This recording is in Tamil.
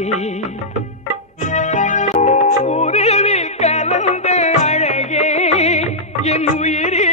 அழகே உருவில் கலந்த அழகே என் உயிரே